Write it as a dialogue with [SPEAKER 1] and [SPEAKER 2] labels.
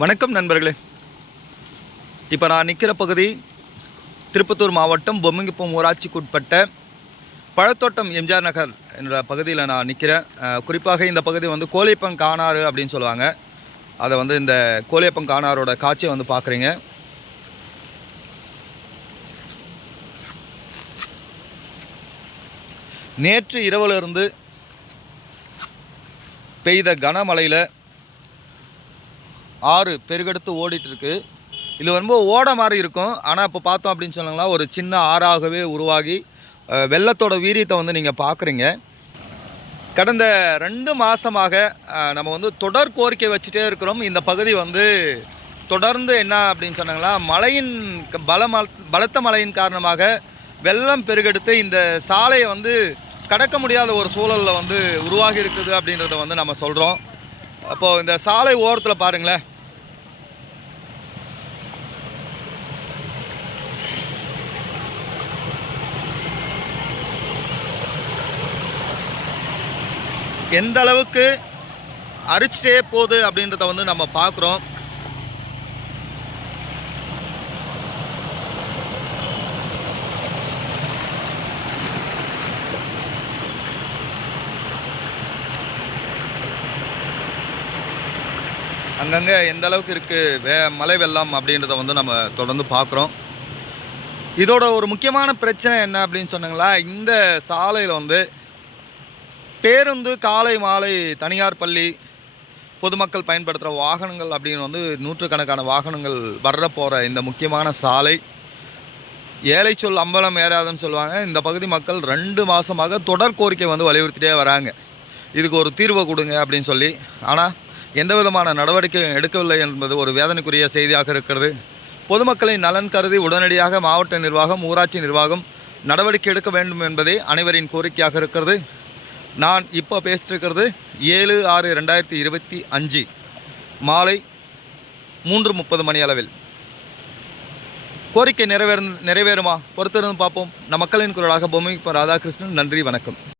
[SPEAKER 1] வணக்கம் நண்பர்களே. இப்போ நான் நிற்கிற பகுதி திருப்பத்தூர் மாவட்டம் பொம்மிங்குப்பம் ஊராட்சிக்குட்பட்ட பழத்தோட்டம் எம்ஜிஆர் நகர் என்ற பகுதியில் நான் நிற்கிறேன் குறிப்பாக இந்த பகுதி வந்து கோலியப்பம் காணாறு அப்படின்னு சொல்லுவாங்க. அதை வந்து இந்த கோழியப்பங் காணாரோட காட்சியை வந்து பார்க்குறீங்க நேற்று இரவுலேருந்து பெய்த கனமழையில் ஆறு பெருகெடுத்து ஓடிட்டு இருக்கு இது ரொம்ப ஓட மாதிரி இருக்கும். ஆனால் இப்போ பார்த்தோம் அப்படின்னு சொன்னாங்களா ஒரு சின்ன ஆறாகவே உருவாகி வெள்ளத்தோட வீரியத்தை வந்து நீங்கள் பார்க்குறீங்க கடந்த ரெண்டு மாதமாக நம்ம வந்து தொடர் கோரிக்கை வச்சுட்டே இருக்கிறோம். இந்த பகுதி வந்து தொடர்ந்து என்ன அப்படின்னு சொன்னாங்களா மழையின் பல பலம பலத்த மழையின் காரணமாக வெள்ளம் பெருகெடுத்து இந்த சாலையை வந்து கடக்க முடியாத ஒரு சூழலில் வந்து உருவாகி இருக்குது அப்படின்றத வந்து நம்ம சொல்கிறோம் அப்போது இந்த சாலை ஓரத்தில் பாருங்களேன். எந்த அளவுக்கு அரிச்சிட்டே போகுது அப்படின்றத வந்து நம்ம பார்க்குறோம். அங்கங்கே எந்த அளவுக்கு இருக்குது வே மழை வெள்ளம் அப்படின்றத வந்து நம்ம தொடர்ந்து பார்க்குறோம். இதோட ஒரு முக்கியமான பிரச்சனை என்ன அப்படின்னு சொன்னாங்களா? இந்த சாலையில் வந்து பேருந்து காலை மாலை தனியார் பள்ளி பொதுமக்கள் பயன்படுத்துகிற வாகனங்கள் அப்படின்னு வந்து நூற்றுக்கணக்கான வாகனங்கள் வர்ற போகிற இந்த முக்கியமான சாலை. ஏழை சொல் அம்பலம் ஏறாதுன்னு சொல்லுவாங்க. இந்த பகுதி மக்கள் ரெண்டு மாதமாக தொடர் கோரிக்கை வந்து வலியுறுத்திட்டே வராங்க. இதுக்கு ஒரு தீர்வை கொடுங்க அப்படின்னு சொல்லி. ஆனால் எந்த விதமான நடவடிக்கையும் எடுக்கவில்லை என்பது ஒரு வேதனைக்குரிய செய்தியாக இருக்கிறது. பொதுமக்களின் நலன் கருதி உடனடியாக மாவட்ட நிர்வாகம் ஊராட்சி நிர்வாகம் நடவடிக்கை எடுக்க வேண்டும் என்பதே அனைவரின் கோரிக்கையாக இருக்கிறது. நான் இப்போ பேசிட்டுருக்கிறது ஏழு ஆறு ரெண்டாயிரத்தி இருபத்தி அஞ்சு மாலை மூன்று முப்பது மணி அளவில். கோரிக்கை நிறைவேறு நிறைவேறுமா? பொறுத்திருந்து பார்ப்போம். நம் மக்களின் குரலாக பொம்மை ராதாகிருஷ்ணன். நன்றி வணக்கம்.